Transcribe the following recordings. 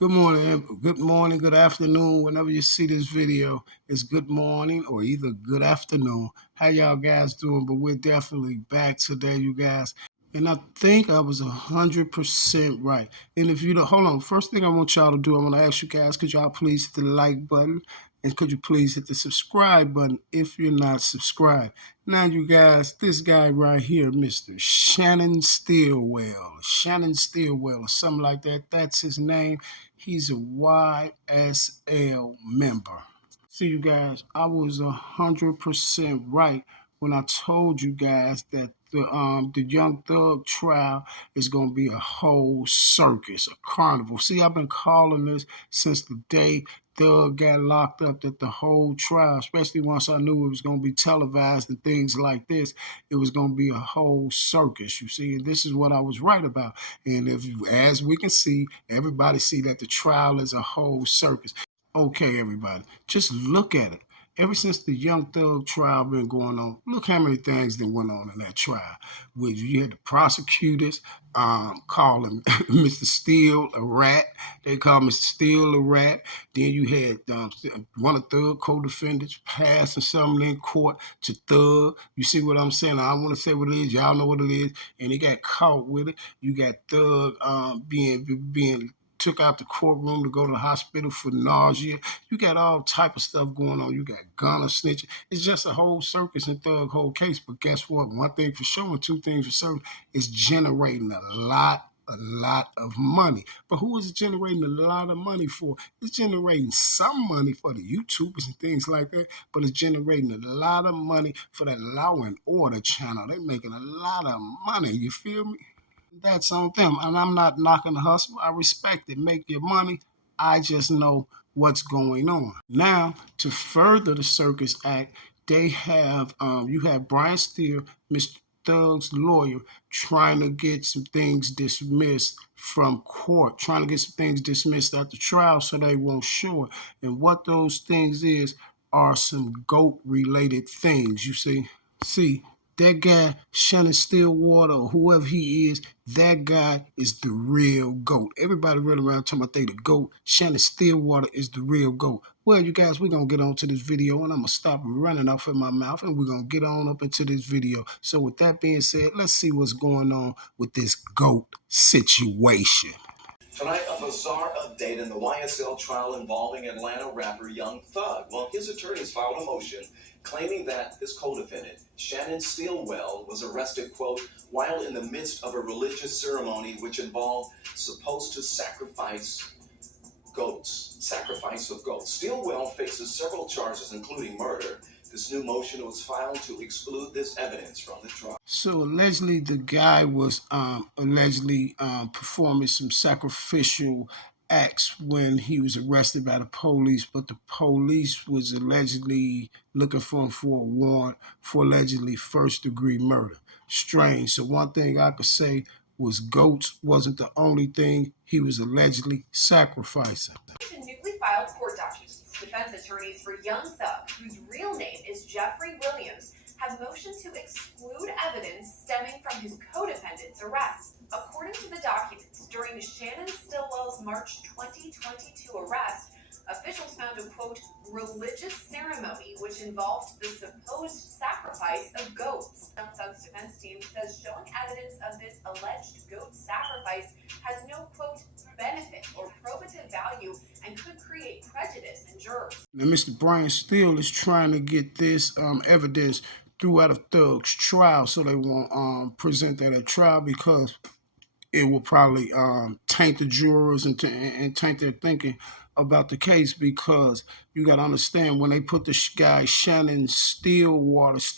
Good morning, good afternoon. Whenever you see this video, it's good morning or either good afternoon. How y'all guys doing? But we're definitely back today, you guys. And I think I was 100% right. And if you don't, hold on. First thing I want y'all to do, I want to ask you guys, could y'all please hit the like button? And could you please hit the subscribe button if you're not subscribed? Now, you guys, this guy right here, Mr. Shannon Stillwell, or something like that. That's his name. He's a YSL member. See, you guys, I was 100% right when I told you guys that the Young Thug trial is going to be a whole circus, a carnival. See, I've been calling this since the day Thug got locked up, that the whole trial, especially once I knew it was going to be televised and things like this, it was going to be a whole circus, you see. And this is what I was right about. And if you, as we can see, everybody see that the trial is a whole circus. Okay, everybody, just look at it. Ever since the Young Thug trial been going on, look how many things that went on in that trial. Where you had the prosecutors calling Mr. Steele a rat. They called Mr. Steele a rat. Then you had one of Thug co-defendants passing something in court to Thug. You see what I'm saying? I don't want to say what it is. Y'all know what it is. And he got caught with it. You got Thug being took out the courtroom to go to the hospital for nausea. You got all type of stuff going on. You got Gunna snitching. It's just a whole circus and Thug whole case. But guess what? One thing for sure and two things for certain, it's generating a lot of money. But who is it generating a lot of money for? It's generating some money for the YouTubers and things like that, but it's generating a lot of money for that Law and Order channel. They're making a lot of money. You feel me? That's on them. And I'm not knocking the hustle. I respect it. Make your money. I just know what's going on. Now, to further the Circus Act, they have you have Brian Steele, Mr. Thug's lawyer, trying to get some things dismissed from court, trying to get some things dismissed at the trial so they won't show it. And what those things is are some goat related things, you see. See, that guy, Shannon Stillwater, or whoever he is, that guy is the real GOAT. Everybody running around talking about they the GOAT. Shannon Stillwater is the real GOAT. Well, you guys, we're going to get on to this video, and I'm going to stop running off in my mouth, and we're going to get on up into this video. So with that being said, let's see what's going on with this GOAT situation. Tonight, a bizarre update in the YSL trial involving Atlanta rapper Young Thug. Well, his attorneys filed a motion claiming that his co-defendant, Shannon Stillwell, was arrested, quote, while in the midst of a religious ceremony which involved supposed to sacrifice of goats. Stillwell faces several charges, including murder. This new motion was filed to exclude this evidence from the trial. So allegedly, the guy was allegedly performing some sacrificial acts when he was arrested by the police, but the police was allegedly looking for him for a warrant for allegedly first-degree murder. Strange. So one thing I could say was goats wasn't the only thing he was allegedly sacrificing. To newly filed court documents, defense attorneys for Young Thug, whose real name is Jeffrey Williams, have motioned to exclude evidence stemming from his co-defendant's arrest. According to the documents, during Shannon Stillwell's March 2022 arrest, officials found a, quote, religious ceremony which involved the supposed sacrifice of goats. Young Thug's defense team says showing evidence of this alleged goat sacrifice has no, quote, benefit or probative value and could create prejudice in jurors. Now, Mr. Brian Steele is trying to get this evidence throughout a Thug's trial so they won't present that at trial because it will probably taint the jurors and taint their thinking about the case, because you got to understand when they put the guy Shannon Stillwell, that's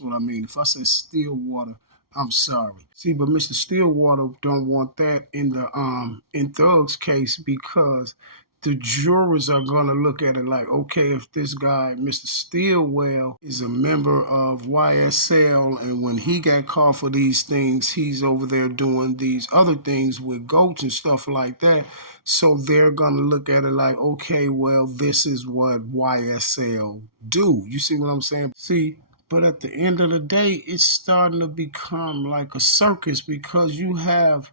what I mean. If I say Stillwater, I'm sorry. See, but Mr. Stillwater don't want that in Thug's case, because the jurors are going to look at it like, okay, if this guy, Mr. Stillwell, is a member of YSL, and when he got caught for these things, he's over there doing these other things with goats and stuff like that. So they're going to look at it like, okay, well, this is what YSL do. You see what I'm saying? See, but at the end of the day, it's starting to become like a circus, because you have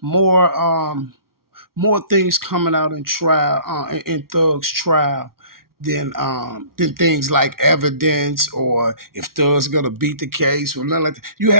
more more things coming out in trial, in Thug's trial than things like evidence or if Thug's gonna beat the case or nothing like that. You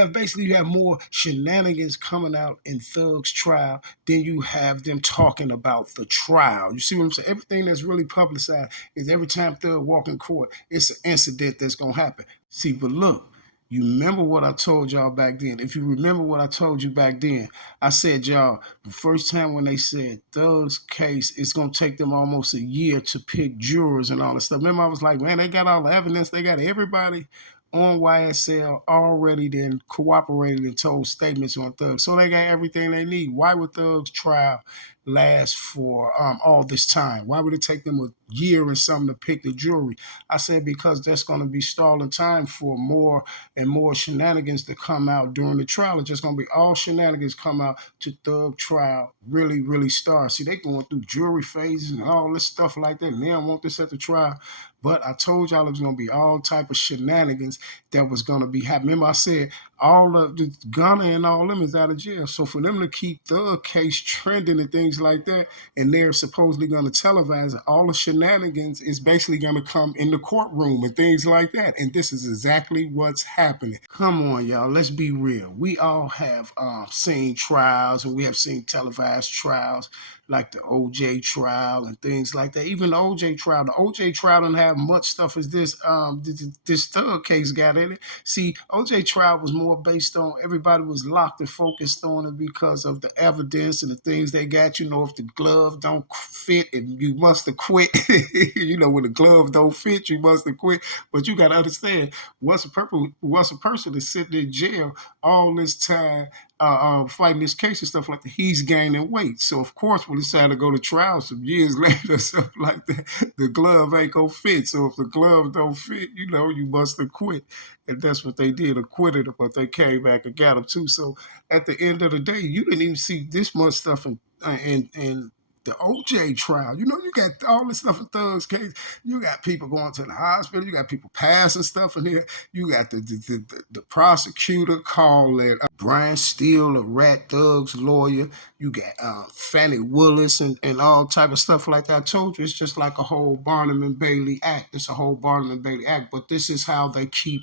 have more shenanigans coming out in Thug's trial than you have them talking about the trial. You see what I'm saying? Everything that's really publicized is every time Thug walk in court, it's an incident that's gonna happen. See, but look, you remember what I told y'all back then. If you remember what I told you back then, I said, y'all, the first time when they said Thug's case, it's going to take them almost a year to pick jurors and all this stuff. Remember, I was like, man, they got all the evidence. They got everybody on YSL already then cooperated and told statements on Thug. So they got everything they need. Why would Thug's trial last for all this time? Why would it take them a year and something to pick the jury? I said because that's going to be stalling time for more and more shenanigans to come out during the trial. It's just going to be all shenanigans come out to Thug trial really, really start. See, they going through jury phases and all this stuff like that, and they don't want this at the trial. But I told y'all it was going to be all type of shenanigans that was going to be happening. Remember I said all of the Gunner and all them is out of jail. So for them to keep Thug case trending and things like that, and they're supposedly going to televise it, all the shenanigans is basically going to come in the courtroom and things like that. And this is exactly what's happening. Come on, y'all. Let's be real. We all have seen trials and we have seen televised trials like the OJ trial and things like that. Even the OJ trial didn't have much stuff as this Thug case got in it. See, OJ trial was more based on everybody was locked and focused on it because of the evidence and the things they got. You know, if the glove don't fit, and you must have quit. You know, when the glove don't fit, you must have quit. But you got to understand, once a person is sitting in jail all this time fighting this case and stuff like that, he's gaining weight. So of course, when it's time to go to trial some years later, stuff like that, the glove ain't gonna fit. So if the glove don't fit, you know, you must have quit. And that's what they did, acquitted him, but they came back and got him too. So at the end of the day, you didn't even see this much stuff in the OJ trial. You know, you got all this stuff in Thug's case. You got people going to the hospital. You got people passing stuff in here. You got the prosecutor calling Brian Steele, a Rat Thug's lawyer. You got Fannie Willis and all type of stuff like that. I told you, it's just like a whole Barnum and Bailey act. It's a whole Barnum and Bailey act. But this is how they keep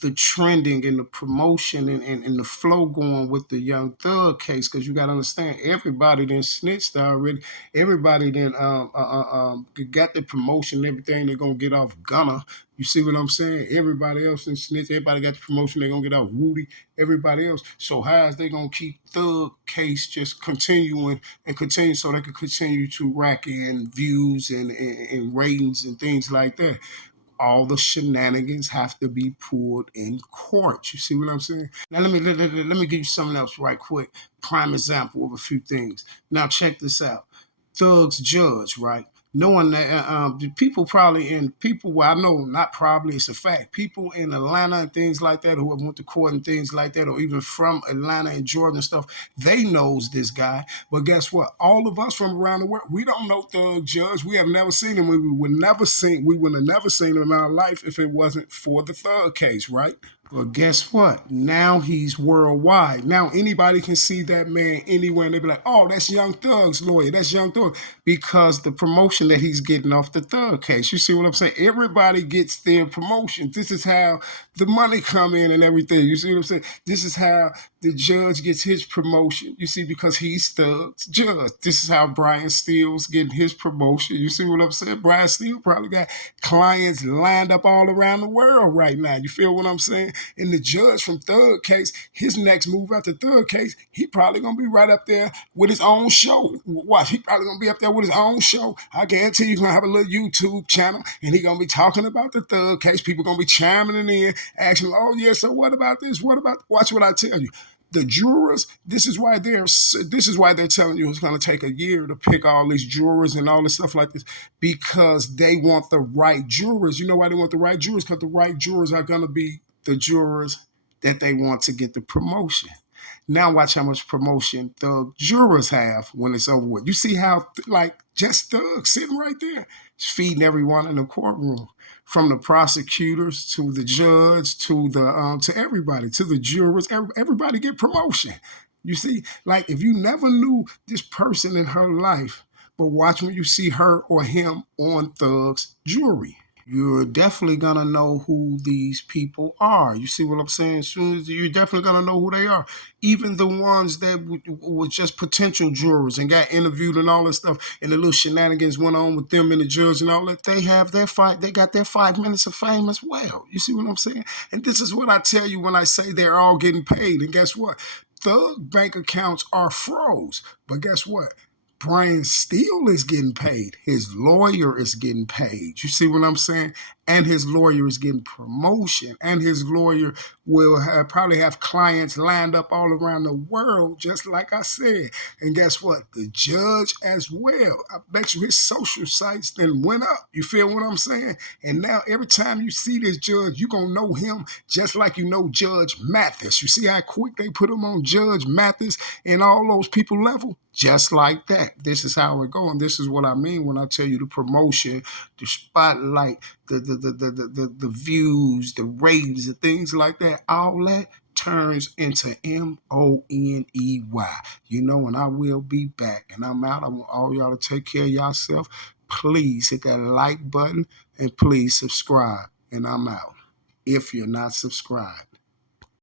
the trending and the promotion and the flow going with the Young Thug case, because you got to understand, everybody then snitched already. Everybody then got the promotion and everything they're going to get off Gunna. You see what I'm saying? Everybody else in snitch. Everybody got the promotion they're going to get off Woody. Everybody else. So how is they going to keep Thug case just continuing and continue so they can continue to rack in views and ratings and things like that? All the shenanigans have to be pulled in court. You see what I'm saying? Now let me give you something else right quick. Prime example of a few things. Now check this out. Thug's judge, right? Knowing that people probably in people, well, I know not probably, it's a fact. People in Atlanta and things like that who have went to court and things like that, or even from Atlanta and Georgia and stuff, they knows this guy. But guess what? All of us from around the world, we don't know Thug Judge. We have never seen him. We would have never seen him in our life if it wasn't for the Thug case, right? Well, guess what? Now he's worldwide. Now anybody can see that man anywhere and they be like, oh, that's Young Thug's lawyer. That's Young Thug. Because the promotion that he's getting off the Thug case. You see what I'm saying? Everybody gets their promotion. This is how the money come in and everything. You see what I'm saying? This is how the judge gets his promotion. You see, because he's Thug's judge. This is how Brian Steele's getting his promotion. You see what I'm saying? Brian Steele probably got clients lined up all around the world right now. You feel what I'm saying? And the judge from Thug case, his next move after Thug case, he probably gonna be right up there with his own show. Watch, he probably gonna be up there with his own show. I guarantee you, he's gonna have a little YouTube channel, and he gonna be talking about the Thug case. People gonna be chiming in, asking, "Oh yeah, so what about this? What about?" Watch what I tell you. The jurors, this is why they're telling you it's going to take a year to pick all these jurors and all this stuff like this, because they want the right jurors. You know why they want the right jurors? Because the right jurors are going to be the jurors that they want to get the promotion. Now watch how much promotion the jurors have when it's over with. You see how, like, just Thug sitting right there, feeding everyone in the courtroom, from the prosecutors to the judge to the to everybody, to the jurors. Everybody get promotion. You see, like if you never knew this person in her life, but watch when you see her or him on Thug's jewelry. You're definitely gonna know who these people are. You see what I'm saying? As soon as you're definitely gonna know who they are. Even the ones that were just potential jurors and got interviewed and all that stuff, and the little shenanigans went on with them and the judge and all that. They have their fight. They got their 5 minutes of fame as well. You see what I'm saying? And this is what I tell you when I say they're all getting paid. And guess what? Thug bank accounts are froze. But guess what? Brian Steele is getting paid. His lawyer is getting paid. You see what I'm saying? And his lawyer is getting promotion. And his lawyer will probably have clients lined up all around the world, just like I said. And guess what? The judge as well. I bet you his social sites then went up. You feel what I'm saying? And now every time you see this judge, you're going to know him just like you know Judge Mathis. You see how quick they put him on Judge Mathis and all those people level? Just like that. This is how it goes. And this is what I mean when I tell you the promotion, the spotlight, the views, the ratings, and things like that. All that turns into MONEY. You know, and I will be back. And I'm out. I want all y'all to take care of yourself. Please hit that like button and please subscribe. And I'm out if you're not subscribed.